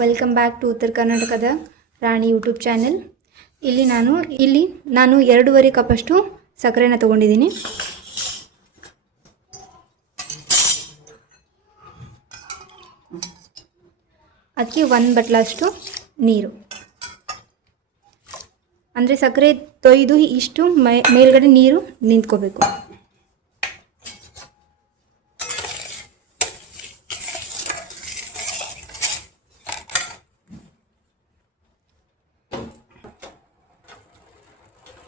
Welcome back to ಉತ್ತರ ಕರ್ನಾಟಕದ ರಾಣಿ YouTube channel. ಇಲ್ಲಿ ನಾನು 2.5 ಕಪ್ಪಷ್ಟು ಸಕ್ಕರೆನ ತಗೊಂಡಿದ್ದೀನಿ. ಅದಕ್ಕೆ 1 ಬಟ್ಲಷ್ಟು ನೀರು, ಅಂದರೆ ಸಕ್ಕರೆ ತೊಯ್ದು ಇಷ್ಟು ಮೇಲ್ಗಡೆ ನೀರು ನಿಂತ್ಕೋಬೇಕು.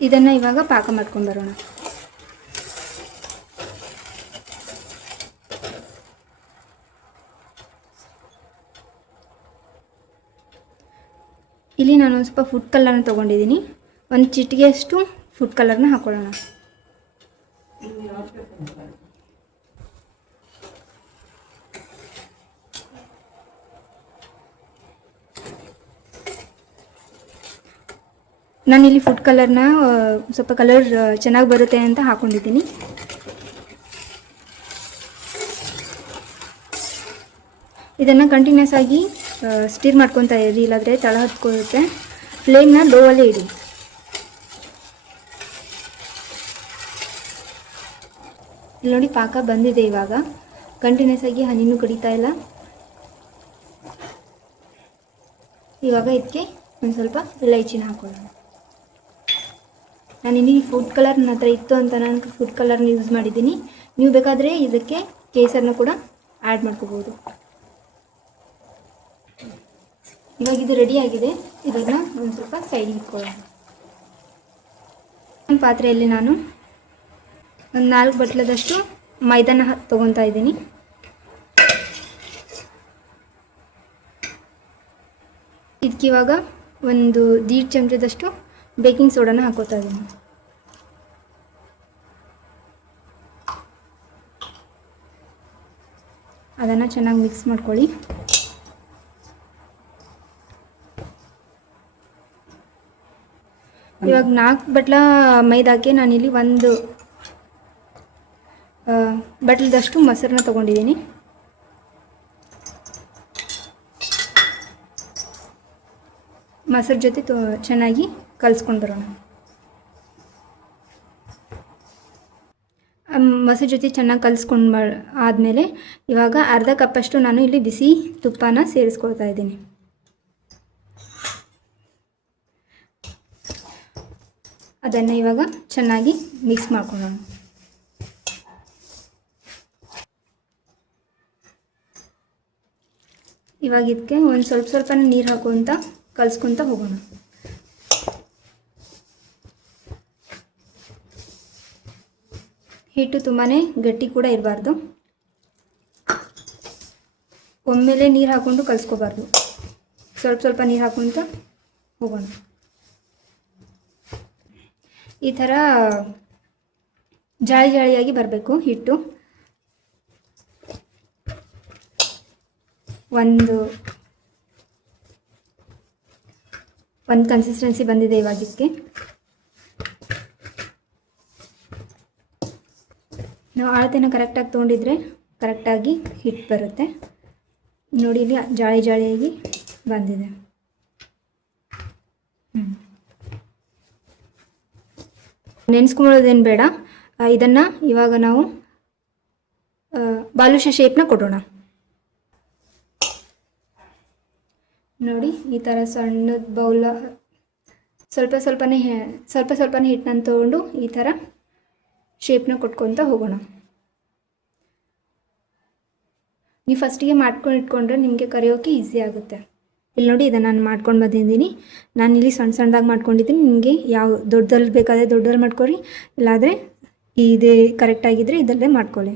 ಇದನ್ನು ಇವಾಗ ಪಾಕ ಮಾಡ್ಕೊಂಡು ಬರೋಣ. ಇಲ್ಲಿ ನಾನು ಒಂದು ಸ್ವಲ್ಪ ಫುಡ್ ಕಲರ್ನ ತೊಗೊಂಡಿದ್ದೀನಿ. ಒಂದು ಚಿಟಿಗೆಯಷ್ಟು ಫುಡ್ ಕಲರ್ನ ಹಾಕೊಳ್ಳೋಣ. ನಾನಿಲ್ಲಿ ಫುಡ್ ಕಲರ್ನ ಸ್ವಲ್ಪ ಕಲರ್ ಚೆನ್ನಾಗಿ ಬರುತ್ತೆ ಅಂತ ಹಾಕೊಂಡಿದ್ದೀನಿ. ಇದನ್ನು ಕಂಟಿನ್ಯೂಸ್ ಆಗಿ ಸ್ಟಿರ್ ಮಾಡ್ಕೊತಾ ಇರಿ, ಇಲ್ಲಾಂದರೆ ತಳ ಹತ್ಕೊಳ್ಳುತ್ತೆ. ಫ್ಲೇಮ್ನ ಲೋವಲ್ಲೇ ಇಡಿ. ಇಲ್ಲಿ ನೋಡಿ ಪಾಕ ಬಂದಿದೆ. ಇವಾಗ ಕಂಟಿನ್ಯೂಸ್ ಆಗಿ ಹನಿನೂ ಕಡಿತಾ ಇಲ್ಲ. ಇವಾಗ ಇದಕ್ಕೆ ಒಂದು ಸ್ವಲ್ಪ ಇಲೈಚಿನ ಹಾಕೊಳ್ಳೋಣ. ನಾನಿಲ್ಲಿ ಫುಡ್ ಕಲರ್ ನನ್ನ ಹತ್ರ ಇತ್ತು ಅಂತ ನಾನು ಫುಡ್ ಕಲರ್ನ ಯೂಸ್ ಮಾಡಿದ್ದೀನಿ. ನೀವು ಬೇಕಾದರೆ ಇದಕ್ಕೆ ಕೇಸರನ್ನ ಕೂಡ ಆ್ಯಡ್ ಮಾಡ್ಕೋಬೋದು. ಇವಾಗ ಇದು ರೆಡಿ ಆಗಿದೆ. ಇದನ್ನು ಒಂದು ಸ್ವಲ್ಪ ಸೈಡಿಗೆ ಇಟ್ಕೊಳ್ಳೋಣ. ಒಂದು ಪಾತ್ರೆಯಲ್ಲಿ ನಾನು ಒಂದು 4 ಬಟ್ಲದಷ್ಟು ಮೈದಾನ ತೊಗೊತಾ ಇದ್ದೀನಿ. ಇದಕ್ಕೆ ಇವಾಗ ಒಂದು 1.5 ಚಮಚದಷ್ಟು ಬೇಕಿಂಗ್ ಸೋಡಾನ ಹಾಕೋತಾ ಇದ್ದೀನಿ. ಅದನ್ನು ಚೆನ್ನಾಗಿ ಮಿಕ್ಸ್ ಮಾಡ್ಕೊಳ್ಳಿ. ಇವಾಗ 4 ಬಟ್ಲ ಮೈದಾಕ್ಕೆ ನಾನಿಲ್ಲಿ 1 ಬಟ್ಲದಷ್ಟು ಮೊಸರನ್ನ ತೊಗೊಂಡಿದ್ದೀನಿ. ಮೊಸರು ಜೊತೆ ಚೆನ್ನಾಗಿ ಕಲಿಸ್ಕೊಂಡು ಬರೋಣ. ಮೊಸರು ಜೊತೆ ಚೆನ್ನಾಗಿ ಕಲಿಸ್ಕೊಂಡು ಆದಮೇಲೆ ಇವಾಗ ಅರ್ಧ ಕಪ್ಪಷ್ಟು ನಾನು ಇಲ್ಲಿ ಬಿಸಿ ತುಪ್ಪನ ಸೇರಿಸ್ಕೊಳ್ತಾ ಇದ್ದೀನಿ. ಅದನ್ನು ಇವಾಗ ಚೆನ್ನಾಗಿ ಮಿಕ್ಸ್ ಮಾಡ್ಕೊಳ್ಳೋಣ. ಇವಾಗ ಇದಕ್ಕೆ ಒಂದು ಸ್ವಲ್ಪ ನೀರು ಹಾಕುವಂತ ಕಲಿಸ್ಕೊತ ಹೋಗೋಣ. ಹಿಟ್ಟು ತುಂಬಾ ಗಟ್ಟಿ ಕೂಡ ಇರಬಾರ್ದು. ಒಮ್ಮೆಲೆ ನೀರು ಹಾಕ್ಕೊಂಡು ಕಲಿಸ್ಕೋಬಾರ್ದು. ಸ್ವಲ್ಪ ನೀರು ಹಾಕ್ಕೊಂತ ಹೋಗೋಣ. ಈ ಥರ ಜಾಳಿಯಾಗಿ ಬರಬೇಕು ಹಿಟ್ಟು. ಒಂದು ಕನ್ಸಿಸ್ಟೆನ್ಸಿ ಬಂದಿದೆ. ಇವಾಗ ಇದಕ್ಕೆ ನಾವು ಅಳತೆನ ಕರೆಕ್ಟಾಗಿ ತೊಗೊಂಡಿದ್ರೆ ಕರೆಕ್ಟಾಗಿ ಹಿಟ್ಟು ಬರುತ್ತೆ. ನೋಡಿ, ಇಲ್ಲಿ ಜಾಳಿಯಾಗಿ ಬಂದಿದೆ. ನೆನೆಸ್ಕೊಳ್ಳೋದೇನು ಬೇಡ. ಇದನ್ನು ಇವಾಗ ನಾವು ಬಾಲುಷ ಶೇಪ್ನ ಕೊಡೋಣ. ನೋಡಿ, ಈ ಥರ ಸಣ್ಣದ ಬೌಲ ಸ್ವಲ್ಪನೇ ಹಿಟ್ಟನ್ನು ತೊಗೊಂಡು ಈ ಥರ ಶೇಪ್ನ ಕೊಟ್ಕೊತ ಹೋಗೋಣ. ನೀವು ಫಸ್ಟಿಗೆ ಮಾಡ್ಕೊಂಡು ಇಟ್ಕೊಂಡ್ರೆ ನಿಮಗೆ ಕರಿಯೋಕ್ಕೆ ಈಸಿ ಆಗುತ್ತೆ. ಇಲ್ಲಿ ನೋಡಿ, ಇದನ್ನು ನಾನು ಮಾಡ್ಕೊಂಡು ಬಂದಿದ್ದೀನಿ. ನಾನಿಲ್ಲಿ ಸಣ್ಣದಾಗಿ ಮಾಡ್ಕೊಂಡಿದ್ದೀನಿ. ನಿಮಗೆ ಯಾವ ದೊಡ್ಡದಲ್ಲಿ ಬೇಕಾದರೆ ದೊಡ್ಡದಲ್ಲಿ ಮಾಡ್ಕೊಳ್ಳಿ, ಇಲ್ಲಾದರೆ ಇದೇ ಕರೆಕ್ಟಾಗಿದ್ದರೆ ಇದರಲ್ಲೇ ಮಾಡ್ಕೊಳ್ಳಿ.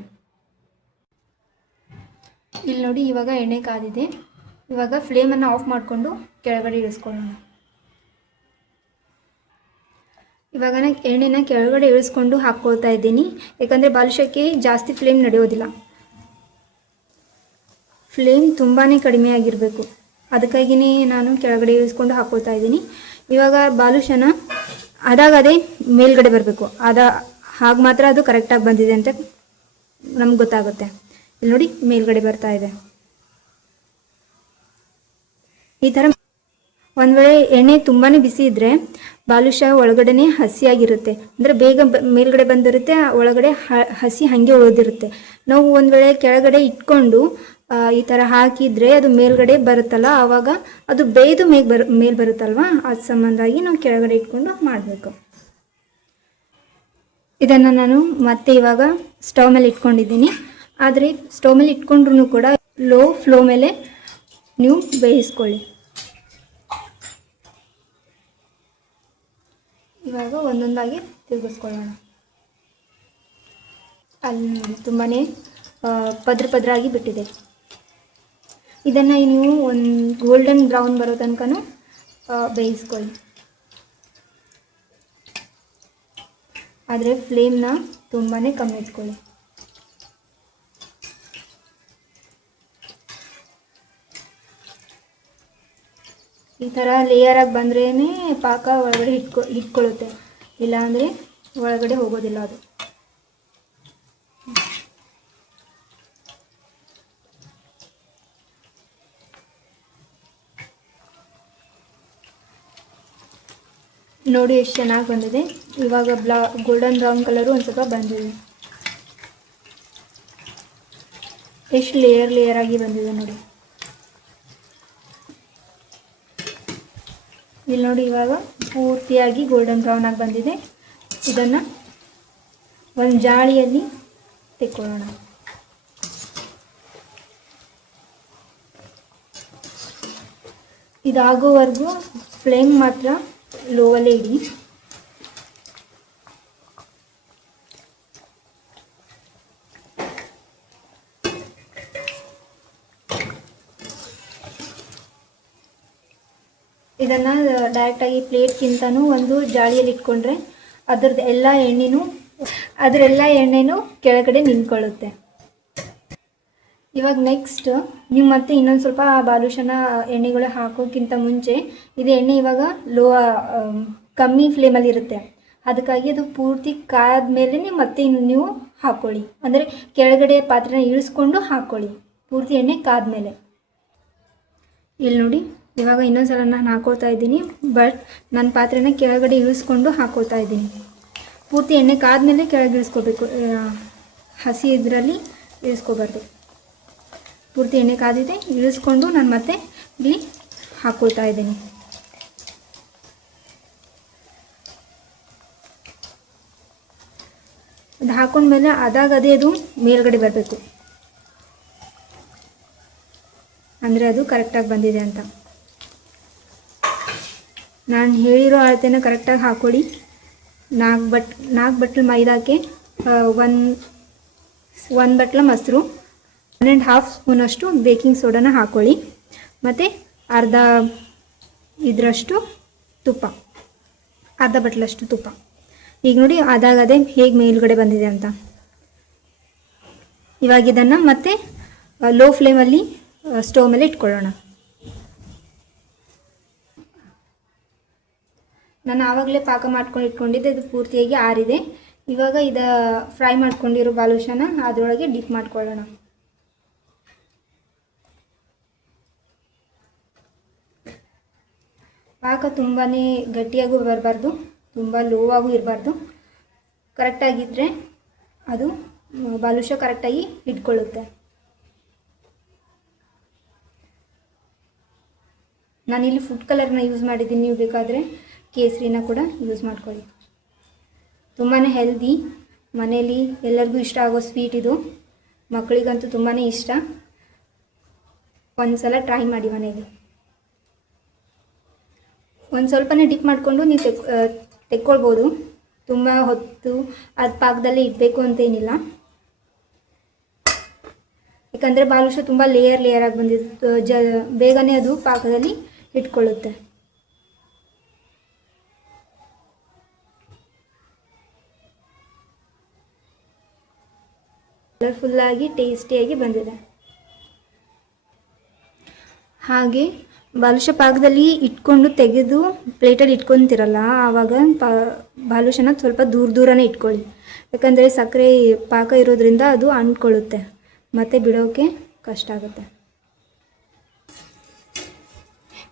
ಇಲ್ಲಿ ನೋಡಿ, ಇವಾಗ ಎಣ್ಣೆ ಕಾದಿದೆ. ಇವಾಗ ಫ್ಲೇಮನ್ನು ಆಫ್ ಮಾಡಿಕೊಂಡು ಕೆಳಗಡೆ ಇಳಿಸ್ಕೊಳ್ಳೋಣ. ಇವಾಗ ಎಣ್ಣೆನ ಕೆಳಗಡೆ ಇಳಿಸ್ಕೊಂಡು ಹಾಕ್ಕೊಳ್ತಾ ಇದ್ದೀನಿ. ಯಾಕಂದರೆ ಬಾಲುಷಕ್ಕೆ ಜಾಸ್ತಿ ಫ್ಲೇಮ್ ನಡೆಯೋದಿಲ್ಲ. ಫ್ಲೇಮ್ ತುಂಬಾ ಕಡಿಮೆ ಆಗಿರಬೇಕು. ಅದಕ್ಕಾಗಿಯೇ ನಾನು ಕೆಳಗಡೆ ಇಳಿಸ್ಕೊಂಡು ಹಾಕ್ಕೊಳ್ತಾ ಇದ್ದೀನಿ. ಇವಾಗ ಬಾಲುಷನ ಅದಾಗದೇ ಮೇಲ್ಗಡೆ ಬರಬೇಕು. ಹಾಗೆ ಮಾತ್ರ ಅದು ಕರೆಕ್ಟಾಗಿ ಬಂದಿದೆ ಅಂತ ನಮ್ಗೆ ಗೊತ್ತಾಗುತ್ತೆ. ಇಲ್ಲಿ ನೋಡಿ, ಮೇಲ್ಗಡೆ ಬರ್ತಾ ಇದೆ. ಈ ಥರ ಒಂದು ವೇಳೆ ಎಣ್ಣೆ ತುಂಬಾ ಬಿಸಿ ಇದ್ದರೆ ಬಾಲುಷಾ ಒಳಗಡೆ ಹಸಿಯಾಗಿರುತ್ತೆ, ಅಂದರೆ ಬೇಗ ಮೇಲ್ಗಡೆ ಬಂದಿರುತ್ತೆ, ಒಳಗಡೆ ಹಸಿ ಹಾಗೆ ಉಳಿದಿರುತ್ತೆ. ನಾವು ಒಂದು ವೇಳೆ ಕೆಳಗಡೆ ಇಟ್ಕೊಂಡು ಈ ಥರ ಹಾಕಿದರೆ ಅದು ಮೇಲ್ಗಡೆ ಬರುತ್ತಲ್ಲ, ಆವಾಗ ಅದು ಬೇಯ್ದು ಮೇಲೆ ಬರುತ್ತಲ್ವ, ಅದು ಸಂಬಂಧಾಗಿ ನಾವು ಕೆಳಗಡೆ ಇಟ್ಕೊಂಡು ಮಾಡಬೇಕು. ಇದನ್ನು ನಾನು ಮತ್ತೆ ಇವಾಗ ಸ್ಟವ್ ಮೇಲೆ ಇಟ್ಕೊಂಡಿದ್ದೀನಿ. ಆದರೆ ಸ್ಟವ್ ಮೇಲೆ ಇಟ್ಕೊಂಡ್ರೂ ಕೂಡ ಲೋ ಫ್ಲೋ ಮೇಲೆ ನೀವು ಬೇಯಿಸ್ಕೊಳ್ಳಿ. ಇವಾಗ ಒಂದೊಂದಾಗಿ ತಿರುಗಿಸ್ಕೊಳ್ಳೋಣ. ಅಲ್ಲಿ ತುಂಬಾ ಪದ್ರ ಪದರಾಗಿ ಬಿಟ್ಟಿದೆ. ಇದನ್ನು ನೀವು ಒಂದು ಗೋಲ್ಡನ್ ಬ್ರೌನ್ ಬರೋ ತನಕನೂ ಬೇಯಿಸ್ಕೊಳ್ಳಿ. ಆದರೆ ಫ್ಲೇಮ್ನ ತುಂಬಾ ಕಮ್ಮಿ ಇಟ್ಕೊಳ್ಳಿ. ಈ ಥರ ಲೇಯರಾಗಿ ಬಂದ್ರೇ ಪಾಕ ಒಳಗಡೆ ಇಟ್ಕೊಳ್ಳುತ್ತೆ, ಇಲ್ಲಾಂದರೆ ಒಳಗಡೆ ಹೋಗೋದಿಲ್ಲ ಅದು. ನೋಡಿ ಎಷ್ಟು ಚೆನ್ನಾಗಿ ಬಂದಿದೆ. ಇವಾಗ ಗೋಲ್ಡನ್ ಬ್ರೌನ್ ಕಲರು ಒಂದು ಸ್ವಲ್ಪ ಬಂದಿದೆ. ಎಷ್ಟು ಲೇಯರ್ ಆಗಿ ಬಂದಿದೆ ನೋಡಿ. ಇಲ್ಲಿ ನೋಡಿ ಇವಾಗ ಪೂರ್ತಿಯಾಗಿ ಗೋಲ್ಡನ್ ಬ್ರೌನ್ ಆಗಿ ಬಂದಿದೆ. ಇದನ್ನು ಒಂದು ಜಾಳಿಯಲ್ಲಿ ತೆಕ್ಕೊಳ್ಳೋಣ. ಇದಾಗೋವರೆಗೂ ಫ್ಲೇಮ್ ಮಾತ್ರ ಲೋವಲ್ಲೇ ಇಡಿ. ಇದನ್ನು ಡೈರೆಕ್ಟಾಗಿ ಪ್ಲೇಟ್ಗಿಂತನೂ ಒಂದು ಜಾಳಿಯಲ್ಲಿ ಇಟ್ಕೊಂಡ್ರೆ ಅದರೆಲ್ಲ ಎಣ್ಣೆನೂ ಕೆಳಗಡೆ ನಿಂತ್ಕೊಳ್ಳುತ್ತೆ. ಇವಾಗ ನೆಕ್ಸ್ಟ್ ನೀವು ಮತ್ತೆ ಇನ್ನೊಂದು ಸ್ವಲ್ಪ ಬಾಲುಷನ ಎಣ್ಣೆಗಳು ಹಾಕೋಕ್ಕಿಂತ ಮುಂಚೆ ಇದು ಎಣ್ಣೆ ಇವಾಗ ಕಮ್ಮಿ ಫ್ಲೇಮಲ್ಲಿ ಇರುತ್ತೆ. ಅದಕ್ಕಾಗಿ ಅದು ಪೂರ್ತಿ ಕಾದ ಮೇಲೆ ಮತ್ತೆ ನೀವು ಹಾಕ್ಕೊಳ್ಳಿ, ಅಂದರೆ ಕೆಳಗಡೆ ಪಾತ್ರೆನ ಇಳಿಸ್ಕೊಂಡು ಹಾಕ್ಕೊಳ್ಳಿ ಪೂರ್ತಿ ಎಣ್ಣೆ ಕಾದ್ಮೇಲೆ. ಇಲ್ಲಿ ನೋಡಿ ಇವಾಗ ಇನ್ನೊಂದು ಸಲ ನಾನು ಹಾಕೋತಾ ಇದ್ದೀನಿ, ಬಟ್ ನನ್ನ ಪಾತ್ರೆನ ಕೆಳಗಡೆ ಇಳಿಸ್ಕೊಂಡು ಹಾಕೋತಾ ಇದ್ದೀನಿ. ಪೂರ್ತಿ ಎಣ್ಣೆ ಕಾದ್ಮೇಲೆ ಕೆಳಗೆ ಇಳಿಸ್ಕೋಬೇಕು, ಹಸಿ ಇದರಲ್ಲಿ ಇಳಿಸ್ಕೋಬಾರ್ದು. ಪೂರ್ತಿ ಎಣ್ಣೆ ಕಾದಿದೆ, ಇಳಿಸ್ಕೊಂಡು ನಾನು ಮತ್ತೆ ಇಲ್ಲಿ ಹಾಕೋತಾ ಇದ್ದೀನಿ. ಅದು ಹಾಕೊಂಡ್ಮೇಲೆ ಅದೇ ಅದು ಮೇಲ್ಗಡೆ ಬರಬೇಕು, ಅಂದರೆ ಅದು ಕರೆಕ್ಟಾಗಿ ಬಂದಿದೆ ಅಂತ. ನಾನು ಹೇಳಿರೋ ಅಳತೆನ ಕರೆಕ್ಟಾಗಿ ಹಾಕ್ಕೊಳ್ಳಿ. 4 ಬಟ್ಲು ಮೈದಾಕ್ಕೆ 1 ಬಟ್ಲ ಮೊಸರು, 1.5 ಸ್ಪೂನಷ್ಟು ಬೇಕಿಂಗ್ ಸೋಡಾನ ಹಾಕ್ಕೊಳ್ಳಿ, ಮತ್ತು ಅರ್ಧ ಇದರಷ್ಟು ತುಪ್ಪ, ಅರ್ಧ ಬಟ್ಲಷ್ಟು ತುಪ್ಪ. ಈಗ ನೋಡಿ ಅದೇ ಹೇಗೆ ಮೇಲ್ಗಡೆ ಬಂದಿದೆ ಅಂತ. ಇವಾಗ ಇದನ್ನು ಮತ್ತೆ ಲೋ ಫ್ಲೇಮಲ್ಲಿ ಸ್ಟವ್ ಮೇಲೆ ಇಟ್ಕೊಳ್ಳೋಣ. ನಾನು ಆವಾಗಲೇ ಪಾಕ ಮಾಡ್ಕೊಂಡು ಇಟ್ಕೊಂಡಿದ್ದೆ, ಅದು ಪೂರ್ತಿಯಾಗಿ ಆರಿದೆ. ಇವಾಗ ಫ್ರೈ ಮಾಡ್ಕೊಂಡಿರೋ ಬಾಲುಷಾನ ಅದರೊಳಗೆ ಡಿಪ್ ಮಾಡ್ಕೊಳ್ಳೋಣ. ಪಾಕ ತುಂಬಾ ಗಟ್ಟಿಯಾಗೂ ಬರಬಾರ್ದು, ತುಂಬ ಲೋವಾಗೂ ಇರಬಾರ್ದು. ಕರೆಕ್ಟಾಗಿದ್ದರೆ ಅದು ಬಾಲುಷಾ ಕರೆಕ್ಟಾಗಿ ಇಟ್ಕೊಳ್ಳುತ್ತೆ. ನಾನಿಲ್ಲಿ ಫುಡ್ ಕಲರ್ನ ಯೂಸ್ ಮಾಡಿದ್ದೀನಿ, ನೀವು ಬೇಕಾದರೆ ಕೇಸರಿನ ಕೂಡ ಯೂಸ್ ಮಾಡ್ಕೊಳ್ಳಿ. ತುಂಬಾ ಹೆಲ್ದಿ, ಮನೇಲಿ ಎಲ್ಲರಿಗೂ ಇಷ್ಟ ಆಗೋ ಸ್ವೀಟ್ ಇದು, ಮಕ್ಕಳಿಗಂತೂ ತುಂಬಾ ಇಷ್ಟ. ಒಂದು ಸಲ ಟ್ರೈ ಮಾಡಿ ಮನೆಯಲ್ಲಿ. ಒಂದು ಸ್ವಲ್ಪನೇ ಡಿಪ್ ಮಾಡಿಕೊಂಡು ನೀವು ತೆಕ್ಕೊಳ್ಬೋದು. ತುಂಬ ಹೊತ್ತು ಅದು ಪಾಕದಲ್ಲೇ ಇಡಬೇಕು ಅಂತೇನಿಲ್ಲ, ಯಾಕಂದರೆ ಬಾಲುಷಾ ತುಂಬ ಲೇಯರ್ ಆಗಿ ಬಂದಿದ್ದು ಬೇಗನೆ ಅದು ಪಾಕದಲ್ಲಿ ಇಟ್ಕೊಳ್ಳುತ್ತೆ. ಕಲರ್ಫುಲ್ಲಾಗಿ ಟೇಸ್ಟಿಯಾಗಿ ಬಂದಿದೆ. ಹಾಗೆ ಬಾಲುಷಾ ಪಾಕದಲ್ಲಿ ಇಟ್ಕೊಂಡು ತೆಗೆದು ಪ್ಲೇಟಲ್ಲಿ ಇಟ್ಕೊತಿರಲ್ಲ, ಆವಾಗ ಬಾಲುಷಾನ ಸ್ವಲ್ಪ ದೂರನೇ ಇಟ್ಕೊಳ್ಳಿ, ಯಾಕಂದರೆ ಸಕ್ಕರೆ ಪಾಕ ಇರೋದ್ರಿಂದ ಅದು ಅಂಟ್ಕೊಳ್ಳುತ್ತೆ, ಮತ್ತು ಬಿಡೋಕ್ಕೆ ಕಷ್ಟ ಆಗುತ್ತೆ.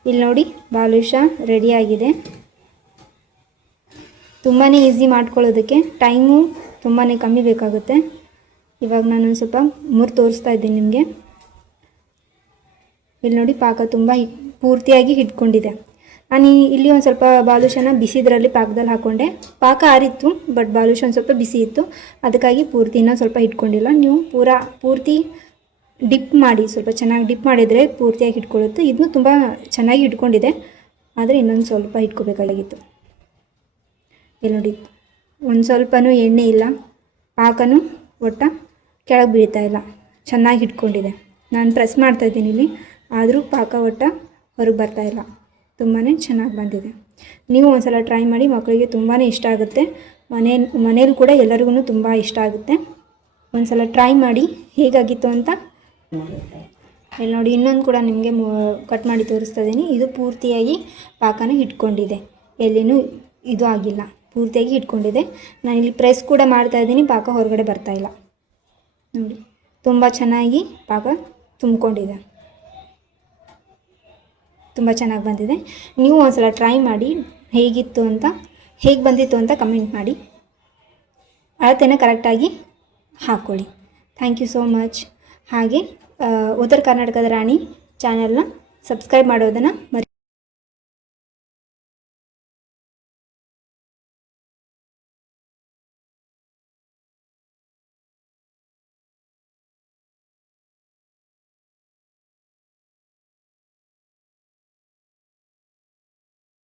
ಇಲ್ಲಿ ನೋಡಿ ಬಾದುಷಾ ರೆಡಿಯಾಗಿದೆ. ತುಂಬಾ ಈಸಿ ಮಾಡ್ಕೊಳ್ಳೋದಕ್ಕೆ, ಟೈಮು ತುಂಬಾ ಕಮ್ಮಿ ಬೇಕಾಗುತ್ತೆ. ಇವಾಗ ನಾನು ಸ್ವಲ್ಪ ಮುರಿ ತೋರಿಸ್ತಾ ಇದ್ದೀನಿ ನಿಮಗೆ. ಇಲ್ಲಿ ನೋಡಿ ಪಾಕ ತುಂಬ ಪೂರ್ತಿಯಾಗಿ ಹಿಡ್ಕೊಂಡಿದೆ. ನಾನು ಇಲ್ಲಿ ಒಂದು ಸ್ವಲ್ಪ ಬಾದುಷಾನ ಬಿಸಿದ್ರಲ್ಲಿ ಪಾಕದಲ್ಲಿ ಹಾಕ್ಕೊಂಡೆ. ಪಾಕ ಆರಿತ್ತು, ಬಟ್ ಬಾದುಷಾ ಒಂದು ಸ್ವಲ್ಪ ಬಿಸಿ ಇತ್ತು, ಅದಕ್ಕಾಗಿ ಪೂರ್ತಿನ ಸ್ವಲ್ಪ ಇಟ್ಕೊಂಡಿಲ್ಲ. ನೀವು ಪೂರ್ತಿ ಡಿಪ್ ಮಾಡಿ, ಸ್ವಲ್ಪ ಚೆನ್ನಾಗಿ ಡಿಪ್ ಮಾಡಿದರೆ ಪೂರ್ತಿಯಾಗಿ ಇಟ್ಕೊಳ್ಳುತ್ತೆ. ಇದನ್ನು ತುಂಬ ಚೆನ್ನಾಗಿ ಇಟ್ಕೊಂಡಿದೆ, ಆದರೆ ಇನ್ನೊಂದು ಸ್ವಲ್ಪ ಇಟ್ಕೋಬೇಕಾಗಿತ್ತು. ಇಲ್ಲಿ ನೋಡಿ ಒಂದು ಸ್ವಲ್ಪನೂ ಎಣ್ಣೆ ಇಲ್ಲ, ಪಾಕನೂ ಒಟ್ಟ ಕೆಳಗೆ ಬೀಳ್ತಾ ಇಲ್ಲ, ಚೆನ್ನಾಗಿ ಇಟ್ಕೊಂಡಿದೆ. ನಾನು ಪ್ರೆಸ್ ಮಾಡ್ತಾಯಿದ್ದೀನಿ ಇಲ್ಲಿ, ಆದರೂ ಪಾಕ ಒಟ್ಟ ಹೊರಗೆ ಬರ್ತಾಯಿಲ್ಲ. ತುಂಬಾ ಚೆನ್ನಾಗಿ ಬಂದಿದೆ. ನೀವು ಒಂದು ಸಲ ಟ್ರೈ ಮಾಡಿ, ಮಕ್ಕಳಿಗೆ ತುಂಬಾ ಇಷ್ಟ ಆಗುತ್ತೆ. ಮನೇಲಿ ಕೂಡ ಎಲ್ಲರಿಗೂ ತುಂಬ ಇಷ್ಟ ಆಗುತ್ತೆ. ಒಂದು ಸಲ ಟ್ರೈ ಮಾಡಿ ಹೇಗಾಗಿತ್ತು ಅಂತ. ಇಲ್ಲಿ ನೋಡಿ ಇನ್ನೊಂದು ಕೂಡ ನಿಮಗೆ ಕಟ್ ಮಾಡಿ ತೋರಿಸ್ತಾ ಇದ್ದೀನಿ. ಇದು ಪೂರ್ತಿಯಾಗಿ ಪಾಕನ ಇಟ್ಕೊಂಡಿದೆ, ಎಲ್ಲಿನೂ ಇದು ಆಗಿಲ್ಲ, ಪೂರ್ತಿಯಾಗಿ ಇಟ್ಕೊಂಡಿದೆ. ನಾನು ಇಲ್ಲಿ ಪ್ರೆಸ್ ಕೂಡ ಮಾಡ್ತಾಯಿದ್ದೀನಿ, ಪಾಕ ಹೊರಗಡೆ ಬರ್ತಾಯಿಲ್ಲ. ನೋಡಿ ತುಂಬ ಚೆನ್ನಾಗಿ ಪಾಕ ತುಂಬಿಕೊಂಡಿದೆ, ತುಂಬ ಚೆನ್ನಾಗಿ ಬಂದಿದೆ. ನೀವು ಒಂದು ಸಲ ಟ್ರೈ ಮಾಡಿ ಹೇಗೆ ಬಂದಿತ್ತು ಅಂತ ಕಮೆಂಟ್ ಮಾಡಿ. ಅಳತೆನ ಕರೆಕ್ಟಾಗಿ ಹಾಕ್ಕೊಳ್ಳಿ. Thank you so much. ಹಾಗೆ ಉತ್ತರ ಕರ್ನಾಟಕದ ರಾಣಿ ಚಾನೆಲ್ನ ಸಬ್ಸ್ಕ್ರೈಬ್ ಮಾಡೋದನ್ನು